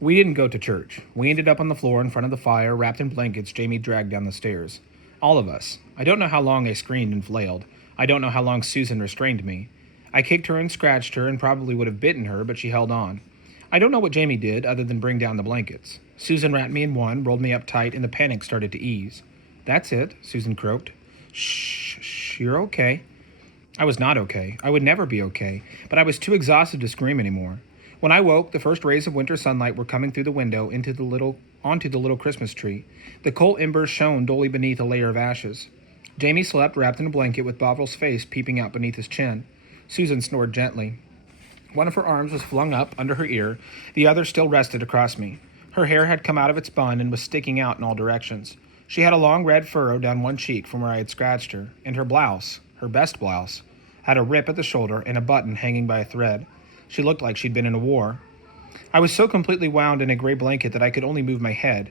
We didn't go to church. We ended up on the floor in front of the fire, wrapped in blankets Jamie dragged down the stairs. All of us. I don't know how long I screamed and flailed. I don't know how long Susan restrained me. I kicked her and scratched her and probably would have bitten her, but she held on. I don't know what Jamie did other than bring down the blankets. Susan wrapped me in one, rolled me up tight, and the panic started to ease. "That's it," Susan croaked. Shh, you're okay." I was not okay. I would never be okay, but I was too exhausted to scream anymore. When I woke, the first rays of winter sunlight were coming through the window onto the little Christmas tree. The coal embers shone dully beneath a layer of ashes. Jamie slept wrapped in a blanket with Bovril's face peeping out beneath his chin. Susan snored gently. One of her arms was flung up under her ear, the other still rested across me. Her hair had come out of its bun and was sticking out in all directions. She had a long red furrow down one cheek from where I had scratched her, and her blouse, her best blouse, had a rip at the shoulder and a button hanging by a thread. She looked like she'd been in a war. I was so completely wound in a gray blanket that I could only move my head.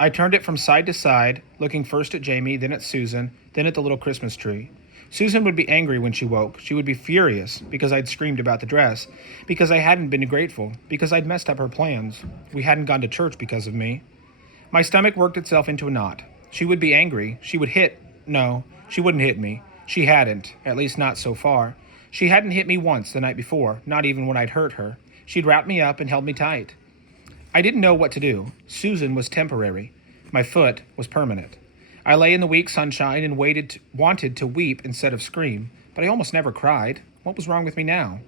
I turned it from side to side, looking first at Jamie, then at Susan, then at the little Christmas tree. Susan would be angry when she woke. She would be furious because I'd screamed about the dress, because I hadn't been grateful, because I'd messed up her plans. We hadn't gone to church because of me. My stomach worked itself into a knot. She would be angry. She would No, she wouldn't hit me. She hadn't, at least not so far. She hadn't hit me once the night before, not even when I'd hurt her. She'd wrapped me up and held me tight. I didn't know what to do. Susan was temporary. My foot was permanent. I lay in the weak sunshine and wanted to weep instead of scream, but I almost never cried. What was wrong with me now?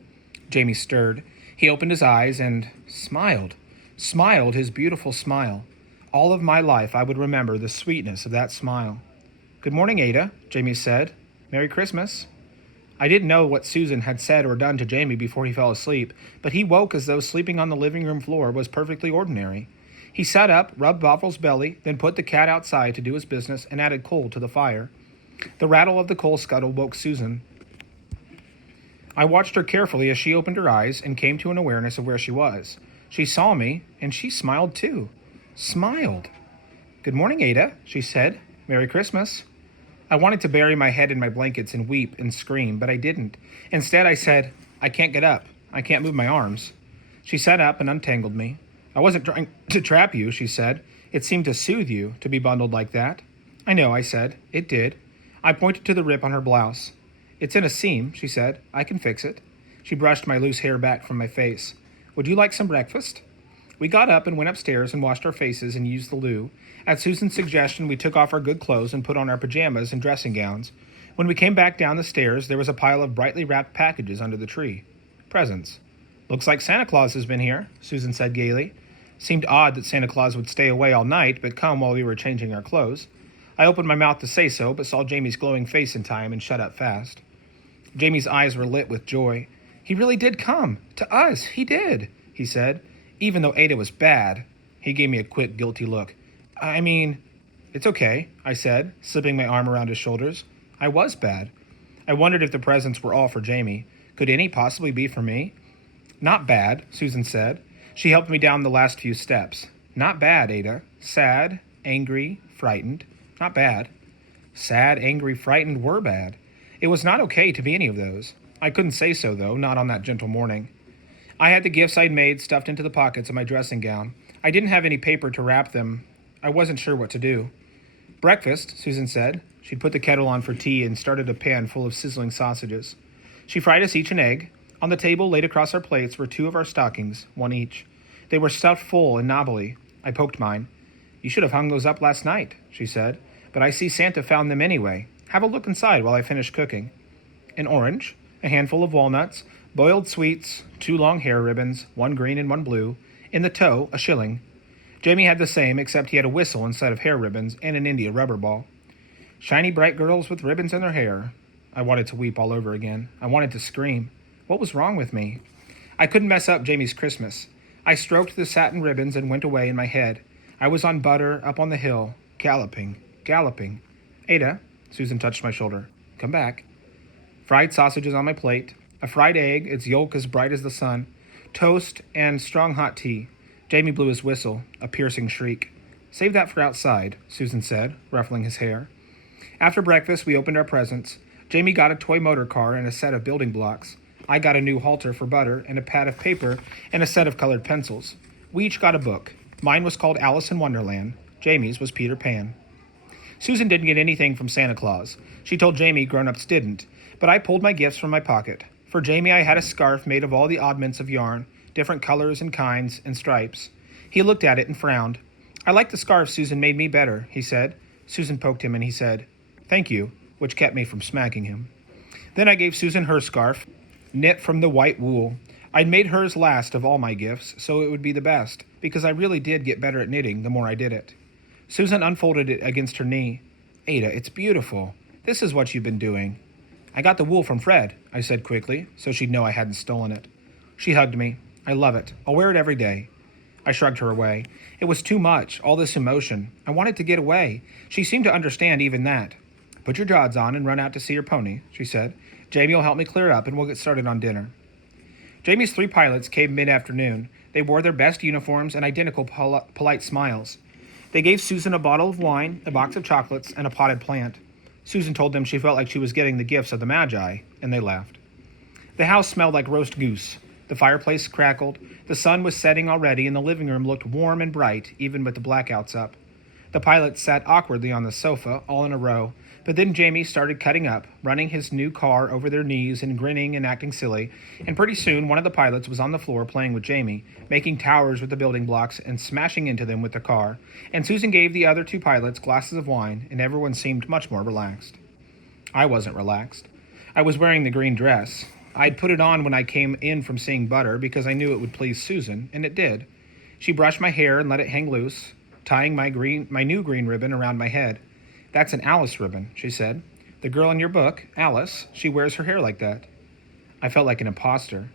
Jamie stirred. He opened his eyes and smiled. Smiled his beautiful smile. All of my life I would remember the sweetness of that smile. "Good morning, Ada," Jamie said. "Merry Christmas." I didn't know what Susan had said or done to Jamie before he fell asleep, but he woke as though sleeping on the living room floor was perfectly ordinary. He sat up, rubbed Bovril's belly, then put the cat outside to do his business and added coal to the fire. The rattle of the coal scuttle woke Susan. I watched her carefully as she opened her eyes and came to an awareness of where she was. She saw me, and she smiled too. Smiled. "Good morning, Ada," she said. "Merry Christmas." I wanted to bury my head in my blankets and weep and scream, but I didn't. Instead, I said, "I can't get up. I can't move my arms." She sat up and untangled me. "I wasn't trying to trap you," she said. "It seemed to soothe you to be bundled like that." "I know," I said. "It did." I pointed to the rip on her blouse. "It's in a seam," she said. "I can fix it." She brushed my loose hair back from my face. "Would you like some breakfast?" We got up and went upstairs and washed our faces and used the loo. At Susan's suggestion, we took off our good clothes and put on our pajamas and dressing gowns. When we came back down the stairs, there was a pile of brightly wrapped packages under the tree. Presents. "Looks like Santa Claus has been here," Susan said gaily. Seemed odd that Santa Claus would stay away all night, but come while we were changing our clothes. I opened my mouth to say so, but saw Jamie's glowing face in time and shut up fast. Jamie's eyes were lit with joy. "He really did come. To us. He did," he said. "Even though Ada was bad." He gave me a quick, guilty look. "I mean, it's okay," I said, slipping my arm around his shoulders. "I was bad." I wondered if the presents were all for Jamie. Could any possibly be for me? "Not bad," Susan said. She helped me down the last few steps. "Not bad, Ada. Sad, angry, frightened. Not bad." Sad, angry, frightened were bad. It was not okay to be any of those. I couldn't say so, though, not on that gentle morning. I had the gifts I'd made stuffed into the pockets of my dressing gown. I didn't have any paper to wrap them. I wasn't sure what to do. "Breakfast," Susan said. She'd put the kettle on for tea and started a pan full of sizzling sausages. She fried us each an egg. On the table, laid across our plates, were two of our stockings, one each. They were stuffed full and knobbly. I poked mine. "You should have hung those up last night," she said. "But I see Santa found them anyway. Have a look inside while I finish cooking." An orange, a handful of walnuts, boiled sweets, 2 long hair ribbons, 1 green and 1 blue. In the toe, a shilling. Jamie had the same, except he had a whistle instead of hair ribbons and an India rubber ball. Shiny bright girls with ribbons in their hair. I wanted to weep all over again. I wanted to scream. What was wrong with me? I couldn't mess up Jamie's Christmas. I stroked the satin ribbons and went away in my head. I was on butter, up on the hill, galloping, galloping. "Ada," Susan touched my shoulder. "Come back." Fried sausages on my plate, a fried egg, its yolk as bright as the sun, toast, and strong hot tea. Jamie blew his whistle, a piercing shriek. "Save that for outside," Susan said, ruffling his hair. After breakfast, we opened our presents. Jamie got a toy motor car and a set of building blocks. I got a new halter for butter and a pad of paper and a set of colored pencils. We each got a book. Mine was called Alice in Wonderland. Jamie's was Peter Pan. Susan didn't get anything from Santa Claus. She told Jamie grown-ups didn't, but I pulled my gifts from my pocket. For Jamie, I had a scarf made of all the oddments of yarn, different colors and kinds and stripes. He looked at it and frowned. I like the scarf Susan made me better, he said. Susan poked him and he said, thank you, which kept me from smacking him. Then I gave Susan her scarf, knit from the white wool. I'd made hers last of all my gifts, so it would be the best, because I really did get better at knitting the more I did it. Susan unfolded it against her knee. Ada, it's beautiful. This is what you've been doing. I got the wool from Fred, I said quickly, so she'd know I hadn't stolen it. She hugged me. I love it. I'll wear it every day. I shrugged her away. It was too much, all this emotion. I wanted to get away. She seemed to understand even that. Put your jods on and run out to see your pony, she said. Jamie will help me clear up and we'll get started on dinner. Jamie's 3 pilots came mid-afternoon. They wore their best uniforms and identical polite smiles. They gave Susan a bottle of wine, a box of chocolates, and a potted plant. Susan told them she felt like she was getting the gifts of the Magi, and they laughed. The house smelled like roast goose. The fireplace crackled. The sun was setting already, and the living room looked warm and bright, even with the blackouts up. The pilots sat awkwardly on the sofa, all in a row, but then Jamie started cutting up, running his new car over their knees and grinning and acting silly, and pretty soon one of the pilots was on the floor playing with Jamie, making towers with the building blocks and smashing into them with the car, and Susan gave the other 2 pilots glasses of wine, and everyone seemed much more relaxed. I wasn't relaxed. I was wearing the green dress. I'd put it on when I came in from seeing Butter because I knew it would please Susan, and it did. She brushed my hair and let it hang loose, tying my new green ribbon around my head. That's an Alice ribbon, she said. The girl in your book, Alice, she wears her hair like that. I felt like an imposter.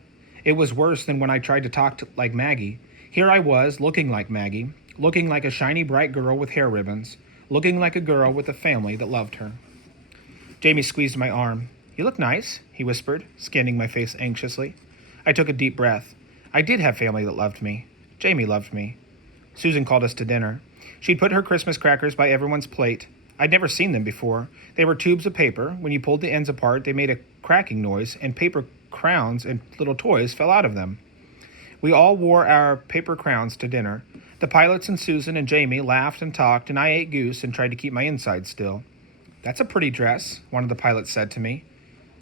It was worse than when I tried to talk like Maggie. Here I was, looking like Maggie, looking like a shiny bright girl with hair ribbons, looking like a girl with a family that loved her. Jamie squeezed my arm. You look nice, he whispered, scanning my face anxiously. I took a deep breath. I did have family that loved me. Jamie loved me. Susan called us to dinner. She'd put her Christmas crackers by everyone's plate. I'd never seen them before. They were tubes of paper. When you pulled the ends apart, they made a cracking noise, and paper crowns and little toys fell out of them. We all wore our paper crowns to dinner. The pilots and Susan and Jamie laughed and talked, and I ate goose and tried to keep my insides still. That's a pretty dress, one of the pilots said to me.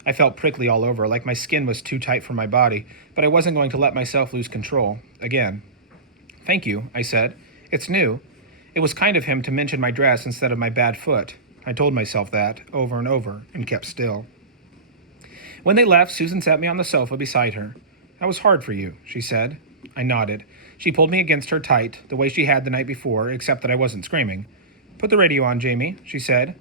I felt prickly all over, like my skin was too tight for my body, but I wasn't going to let myself lose control. Again. Thank you, I said. It's new. It was kind of him to mention my dress instead of my bad foot. I told myself that over and over and kept still. When they left, Susan sat me on the sofa beside her. That was hard for you, she said. I nodded. She pulled me against her tight, the way she had the night before, except that I wasn't screaming. Put the radio on, Jamie, she said.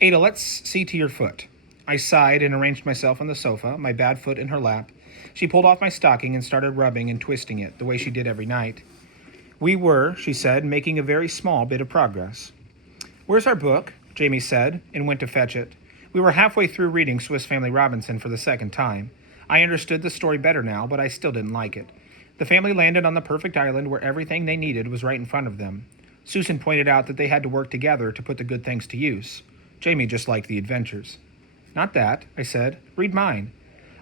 Ada, let's see to your foot. I sighed and arranged myself on the sofa, my bad foot in her lap. She pulled off my stocking and started rubbing and twisting it, the way she did every night. We were, she said, making a very small bit of progress. Where's our book? Jamie said, and went to fetch it. We were halfway through reading Swiss Family Robinson for the second time. I understood the story better now, but I still didn't like it. The family landed on the perfect island where everything they needed was right in front of them. Susan pointed out that they had to work together to put the good things to use. Jamie just liked the adventures. Not that, I said. Read mine.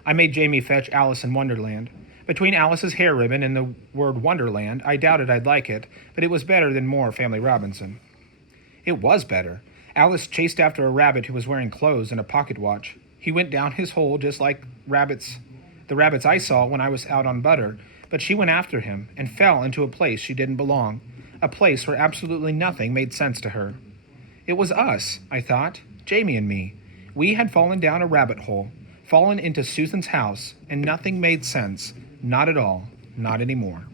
I made Jamie fetch Alice in Wonderland. Between Alice's hair ribbon and the word Wonderland, I doubted I'd like it, but it was better than more Family Robinson. It was better. Alice chased after a rabbit who was wearing clothes and a pocket watch. He went down his hole just like the rabbits I saw when I was out on Butter, but she went after him and fell into a place she didn't belong, a place where absolutely nothing made sense to her. It was us, I thought, Jamie and me. We had fallen down a rabbit hole, fallen into Susan's house, and nothing made sense. Not at all. Not anymore.